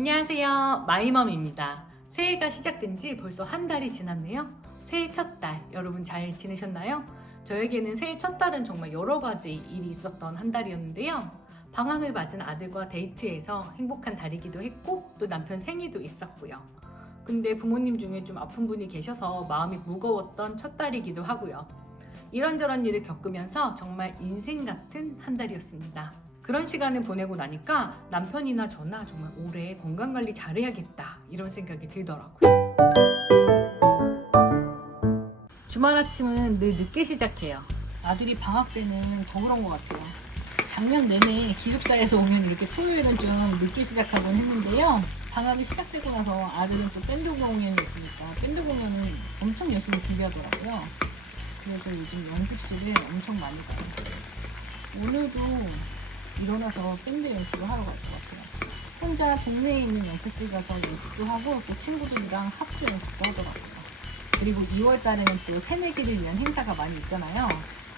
안녕하세요. 마이맘입니다. 새해가 시작된 지 벌써 한 달이 지났네요. 새해 첫 달, 여러분 잘 지내셨나요? 저에게는 새해 첫 달은 정말 여러 가지 일이 있었던 한 달이었는데요. 방학을 맞은 아들과 데이트해서 행복한 달이기도 했고, 또 남편 생일도 있었고요. 근데 부모님 중에 좀 아픈 분이 계셔서 마음이 무거웠던 첫 달이기도 하고요. 이런저런 일을 겪으면서 정말 인생 같은 한 달이었습니다. 그런 시간을 보내고 나니까 남편이나 저나 정말 올해 건강관리 잘해야겠다 이런 생각이 들더라고요. 주말 아침은 늘 늦게 시작해요. 아들이 방학 때는 더 그런 것 같아요. 작년 내내 기숙사에서 오면 이렇게 토요일은 좀 늦게 시작하곤 했는데요. 방학이 시작되고 나서 아들은 또 밴드 공연이 있으니까 밴드 공연은 엄청 열심히 준비하더라고요. 그래서 요즘 연습실을 엄청 많이 가요. 오늘도 일어나서 밴드 연습을 하러 갈 것 같아요. 혼자 동네에 있는 연습실 가서 연습도 하고 또 친구들이랑 합주 연습도 하더라고요. 그리고 2월 달에는 또 새내기를 위한 행사가 많이 있잖아요.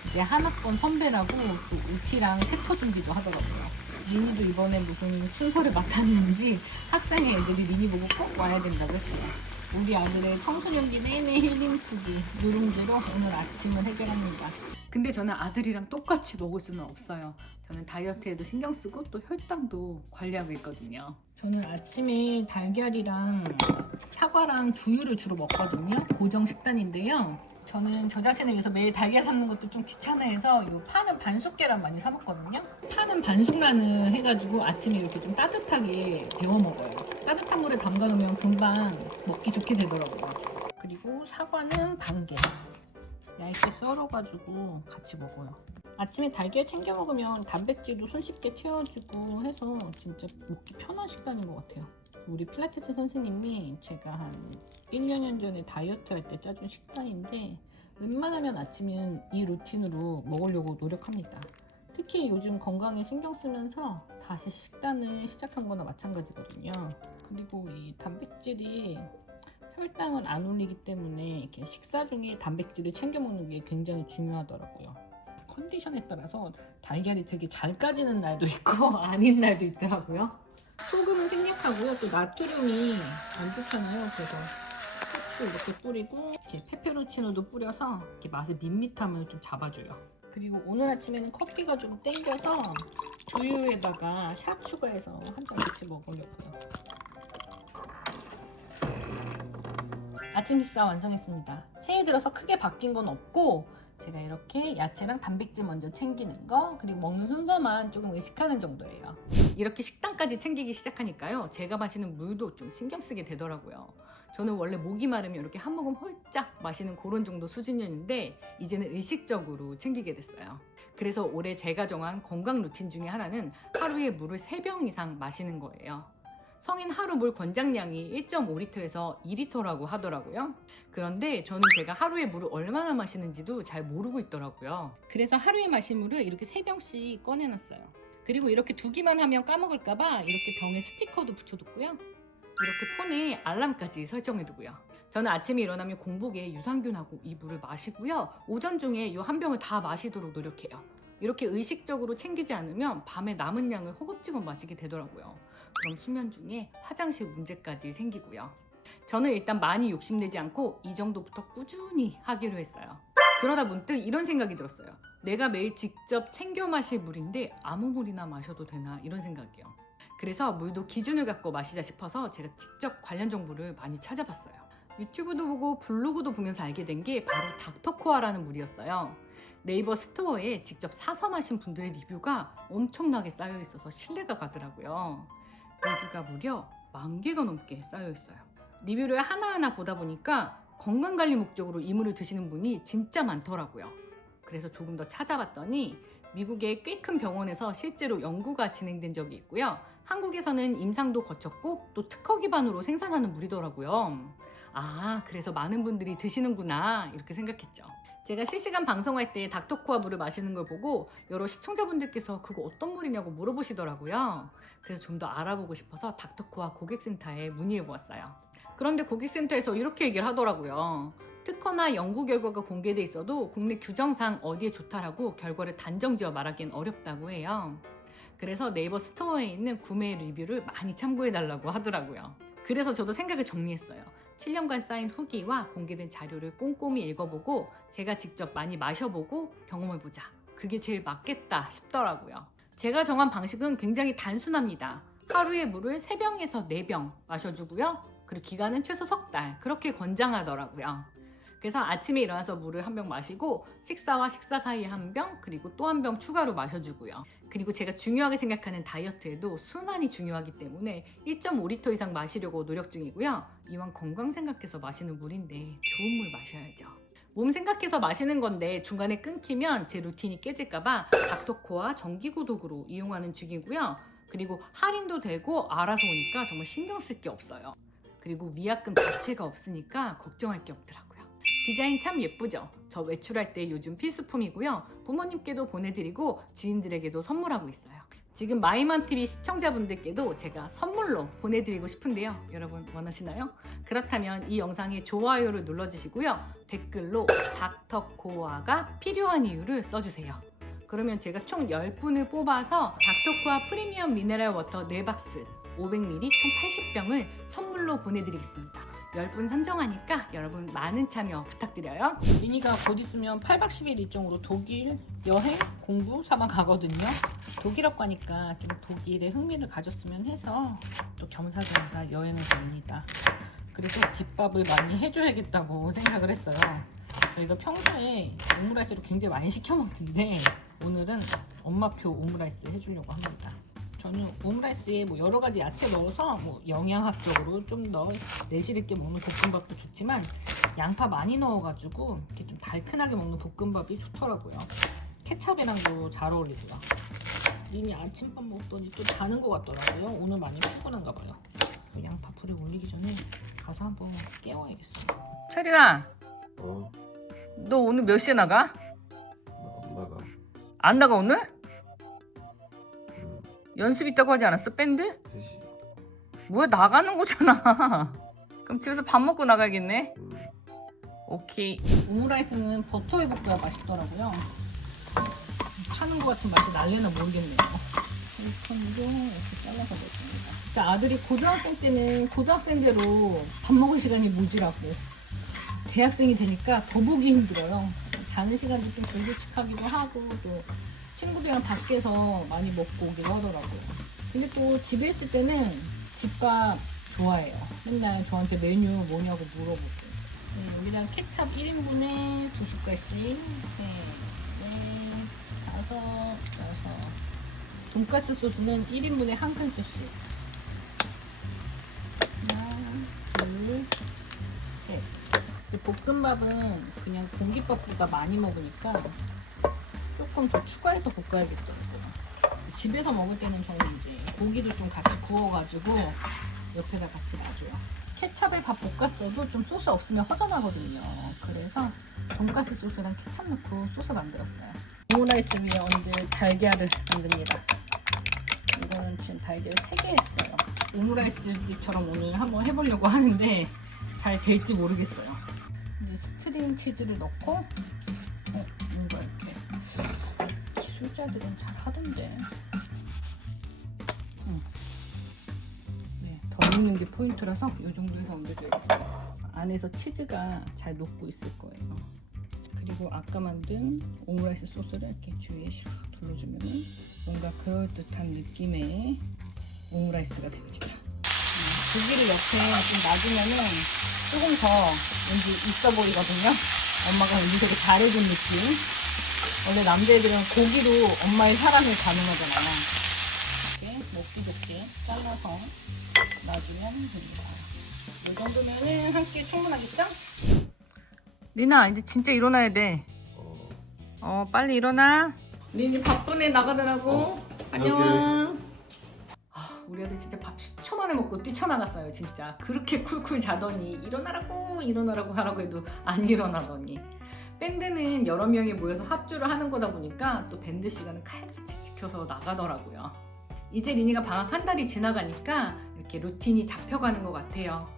이제 한 학번 선배라고 또 OT랑 세터 준비도 하더라고요. 리니도 이번에 무슨 순서를 맡았는지 학생 애들이 리니 보고 꼭 와야 된다고 했대요. 우리 아들의 청소년기 내내 힐링푸드 누룽지로 오늘 아침을 해결합니다. 근데 저는 아들이랑 똑같이 먹을 수는 없어요. 저는 다이어트에도 신경 쓰고 또 혈당도 관리하고 있거든요. 저는 아침에 달걀이랑 사과랑 두유를 주로 먹거든요. 고정 식단인데요. 저는 저 자신을 위해서 매일 달걀 삶는 것도 좀 귀찮아해서 이 파는 반숙 계란 많이 사 먹거든요. 파는 반숙란을 해가지고 아침에 이렇게 좀 따뜻하게 데워 먹어요. 따뜻한 물에 담가 놓으면 금방 먹기 좋게 되더라고요. 그리고 사과는 반개 얇게 썰어가지고 같이 먹어요. 아침에 달걀 챙겨 먹으면 단백질도 손쉽게 채워주고 해서 진짜 먹기 편한 식단인 것 같아요. 우리 필라테스 선생님이 제가 한 1년 전에 다이어트 할 때 짜준 식단인데 웬만하면 아침은 이 루틴으로 먹으려고 노력합니다. 특히 요즘 건강에 신경 쓰면서 다시 식단을 시작한 거나 마찬가지거든요. 그리고 이 단백질이 혈당은 안 올리기 때문에 이렇게 식사 중에 단백질을 챙겨 먹는 게 굉장히 중요하더라고요. 컨디션에 따라서 달걀이 되게 잘 까지는 날도 있고 아닌 날도 있더라고요. 소금은 생략하고요. 또 나트륨이 안 좋잖아요. 그래서 후추 이렇게 뿌리고 이렇게 페페로치노도 뿌려서 이렇게 맛의 밋밋함을 좀 잡아줘요. 그리고 오늘 아침에는 커피가 좀 땡겨서 두유에다가 샷 추가해서 한 잔 같이 먹으려고요. 아침 식사 완성했습니다. 새해 들어서 크게 바뀐 건 없고 제가 이렇게 야채랑 단백질 먼저 챙기는 거 그리고 먹는 순서만 조금 의식하는 정도예요. 이렇게 식단까지 챙기기 시작하니까요. 제가 마시는 물도 좀 신경 쓰게 되더라고요. 저는 원래 목이 마르면 이렇게 한 모금 홀짝 마시는 그런 정도 수준이었는데 이제는 의식적으로 챙기게 됐어요. 그래서 올해 제가 정한 건강 루틴 중에 하나는 하루에 물을 3병 이상 마시는 거예요. 성인 하루 물 권장량이 1.5리터에서 2리터라고 하더라고요. 그런데 저는 제가 하루에 물을 얼마나 마시는지도 잘 모르고 있더라고요. 그래서 하루에 마실 물을 이렇게 3병씩 꺼내놨어요. 그리고 이렇게 두기만 하면 까먹을까봐 이렇게 병에 스티커도 붙여뒀고요. 이렇게 폰에 알람까지 설정해두고요. 저는 아침에 일어나면 공복에 유산균하고 이 물을 마시고요. 오전 중에 이 한 병을 다 마시도록 노력해요. 이렇게 의식적으로 챙기지 않으면 밤에 남은 양을 허겁지겁 마시게 되더라고요. 그럼 수면 중에 화장실 문제까지 생기고요. 저는 일단 많이 욕심내지 않고 이 정도부터 꾸준히 하기로 했어요. 그러다 문득 이런 생각이 들었어요. 내가 매일 직접 챙겨 마실 물인데 아무 물이나 마셔도 되나 이런 생각이요. 그래서 물도 기준을 갖고 마시자 싶어서 제가 직접 관련 정보를 많이 찾아봤어요. 유튜브도 보고 블로그도 보면서 알게 된 게 바로 닥터코아라는 물이었어요. 네이버 스토어에 직접 사서 마신 분들의 리뷰가 엄청나게 쌓여 있어서 신뢰가 가더라고요. 리뷰가 무려 10,000개가 넘게 쌓여 있어요. 리뷰를 하나하나 보다 보니까 건강관리 목적으로 이 물을 드시는 분이 진짜 많더라고요. 그래서 조금 더 찾아봤더니 미국의 꽤 큰 병원에서 실제로 연구가 진행된 적이 있고요. 한국에서는 임상도 거쳤고 또 특허 기반으로 생산하는 물이더라고요. 아, 그래서 많은 분들이 드시는구나 이렇게 생각했죠. 제가 실시간 방송할 때 닥터코아 물을 마시는 걸 보고 여러 시청자분들께서 그거 어떤 물이냐고 물어보시더라고요. 그래서 좀 더 알아보고 싶어서 닥터코아 고객센터에 문의해 보았어요. 그런데 고객센터에서 이렇게 얘기를 하더라고요. 특허나 연구 결과가 공개돼 있어도 국내 규정상 어디에 좋다라고 결과를 단정지어 말하기엔 어렵다고 해요. 그래서 네이버 스토어에 있는 구매 리뷰를 많이 참고해달라고 하더라고요. 그래서 저도 생각을 정리했어요. 7년간 쌓인 후기와 공개된 자료를 꼼꼼히 읽어보고 제가 직접 많이 마셔보고 경험해보자. 그게 제일 맞겠다 싶더라고요. 제가 정한 방식은 굉장히 단순합니다. 하루에 물을 3병에서 4병 마셔주고요. 그리고 기간은 최소 석 달. 그렇게 권장하더라고요. 그래서 아침에 일어나서 물을 1병 마시고 식사와 식사 사이에 1병, 그리고 또 1병 추가로 마셔주고요. 그리고 제가 중요하게 생각하는 다이어트에도 순환이 중요하기 때문에 1.5리터 이상 마시려고 노력 중이고요. 이왕 건강 생각해서 마시는 물인데 좋은 물 마셔야죠. 몸 생각해서 마시는 건데 중간에 끊기면 제 루틴이 깨질까봐 닥터코아 정기구독으로 이용하는 중이고요. 그리고 할인도 되고 알아서 오니까 정말 신경 쓸 게 없어요. 그리고 위약금 자체가 없으니까 걱정할 게 없더라고요. 디자인 참 예쁘죠? 저 외출할 때 요즘 필수품이고요. 부모님께도 보내드리고 지인들에게도 선물하고 있어요. 지금 마이맘TV 시청자분들께도 제가 선물로 보내드리고 싶은데요. 여러분 원하시나요? 그렇다면 이 영상에 좋아요를 눌러주시고요. 댓글로 닥터코아가 필요한 이유를 써주세요. 그러면 제가 총 10분을 뽑아서 닥터코아 프리미엄 미네랄 워터 4박스 500ml 총 80병을 선물로 보내드리겠습니다. 10분 선정하니까 여러분 많은 참여 부탁드려요. 리니가 곧 있으면 8박 10일 일정으로 독일 여행 공부 삼아 가거든요. 독일어 과니까 좀 독일에 흥미를 가졌으면 해서 또 겸사겸사 여행을 갑니다. 그래서 집밥을 많이 해줘야겠다고 생각을 했어요. 저희가 평소에 오므라이스를 굉장히 많이 시켜 먹는데 오늘은 엄마표 오므라이스 해주려고 합니다. 저는 오므라이스에 뭐 여러 가지 야채 넣어서 뭐 영양학적으로 좀 더 내실 있게 먹는 볶음밥도 좋지만 양파 많이 넣어가지고 이렇게 좀 달큰하게 먹는 볶음밥이 좋더라고요. 케찹이랑도 잘 어울리고요. 이미 아침밥 먹더니 또 자는 것 같더라고요. 오늘 많이 피곤한가 봐요. 양파 불에 올리기 전에 가서 한번 깨워야겠어요. 철이나, 너 오늘 몇 시에 나가? 안 나가. 안 나가 오늘? 연습 있다고 하지 않았어? 밴드? 3시. 뭐야 나가는 거잖아. 그럼 집에서 밥 먹고 나가야겠네. 오케이. 오므라이스는 버터에 볶아야 맛있더라고요. 파는 거 같은 맛이 날래나 모르겠네요. 베이컨도 이렇게 잘라서 넣습니다. 진짜 아들이 고등학생 때는 고등학생대로 밥 먹을 시간이 모자라고 대학생이 되니까 더 보기 힘들어요. 자는 시간도 좀 불규칙하기도 하고 또 친구들이랑 밖에서 많이 먹고 오기도 하더라고요. 근데 또 집에 있을 때는 집밥 좋아해요. 맨날 저한테 메뉴 뭐냐고 물어보고. 네, 여기다가 케찹 1인분에 2숟갈씩, 3, 4, 5, 6. 돈가스 소스는 1인분에 1큰술씩. 하나, 둘, 셋. 볶음밥은 그냥 공깃밥보다 많이 먹으니까 조금 더 추가해서 볶아야겠더라고요. 집에서 먹을 때는 저는 이제 고기도 좀 같이 구워가지고 옆에다 같이 놔줘요. 케찹에 밥 볶았어도 좀 소스 없으면 허전하거든요. 그래서 돈가스 소스랑 케찹 넣고 소스 만들었어요. 오므라이스 위에 얹을 달걀을 만듭니다. 이거는 지금 달걀 3개 했어요. 오므라이스 집처럼 오늘 한번 해보려고 하는데 잘 될지 모르겠어요. 이제 스트링 치즈를 넣고 뭔가 이렇게 기술자들은 잘 하던데. 네, 더 익는 게 포인트라서 이 정도에서 얹어줘야겠어요. 안에서 치즈가 잘 녹고 있을 거예요. 그리고 아까 만든 오므라이스 소스를 이렇게 주위에 샥 둘러주면 뭔가 그럴듯한 느낌의 오므라이스가 됩니다. 고기를 옆에 좀 놔주면은 조금 더 왠지 있어 보이거든요. 엄마가 왠지 되게 잘해준 느낌. 원래 남자애들은 고기로 엄마의 사랑을 가능하잖아요. 이렇게 먹기 좋게 잘라서 놔주면 됩니다. 이 정도면은 한 끼 충분하겠죠? 리나 이제 진짜 일어나야 돼. 빨리 일어나. 리니 바쁘네 나가더라고. 안녕. 우리 아들 진짜 밥 10초 만에 먹고 뛰쳐나갔어요. 진짜 그렇게 쿨쿨 자더니 일어나라고 하라고 해도 안 일어나더니. 밴드는 여러 명이 모여서 합주를 하는 거다 보니까 또 밴드 시간을 칼같이 지켜서 나가더라고요. 이제 리니가 방학 한 달이 지나가니까 이렇게 루틴이 잡혀가는 것 같아요.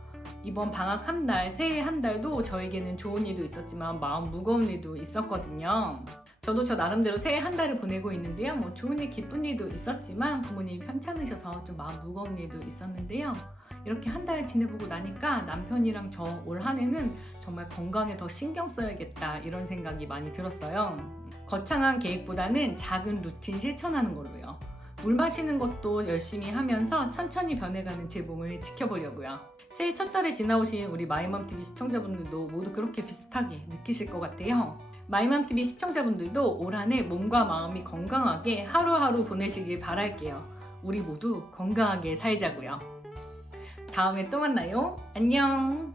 이번 방학 한 달, 새해 한 달도 저에게는 좋은 일도 있었지만 마음 무거운 일도 있었거든요. 저도 저 나름대로 새해 한 달을 보내고 있는데요. 뭐 좋은 일, 기쁜 일도 있었지만 부모님이 편찮으셔서 좀 마음 무거운 일도 있었는데요. 이렇게 한 달 지내보고 나니까 남편이랑 저 올 한 해는 정말 건강에 더 신경 써야겠다 이런 생각이 많이 들었어요. 거창한 계획보다는 작은 루틴 실천하는 걸로요. 물 마시는 것도 열심히 하면서 천천히 변해가는 제 몸을 지켜보려고요. 새해 첫 달에 지나오신 우리 마이맘TV 시청자분들도 모두 그렇게 비슷하게 느끼실 것 같아요. 마이맘TV 시청자분들도 올 한 해 몸과 마음이 건강하게 하루하루 보내시길 바랄게요. 우리 모두 건강하게 살자고요. 다음에 또 만나요. 안녕!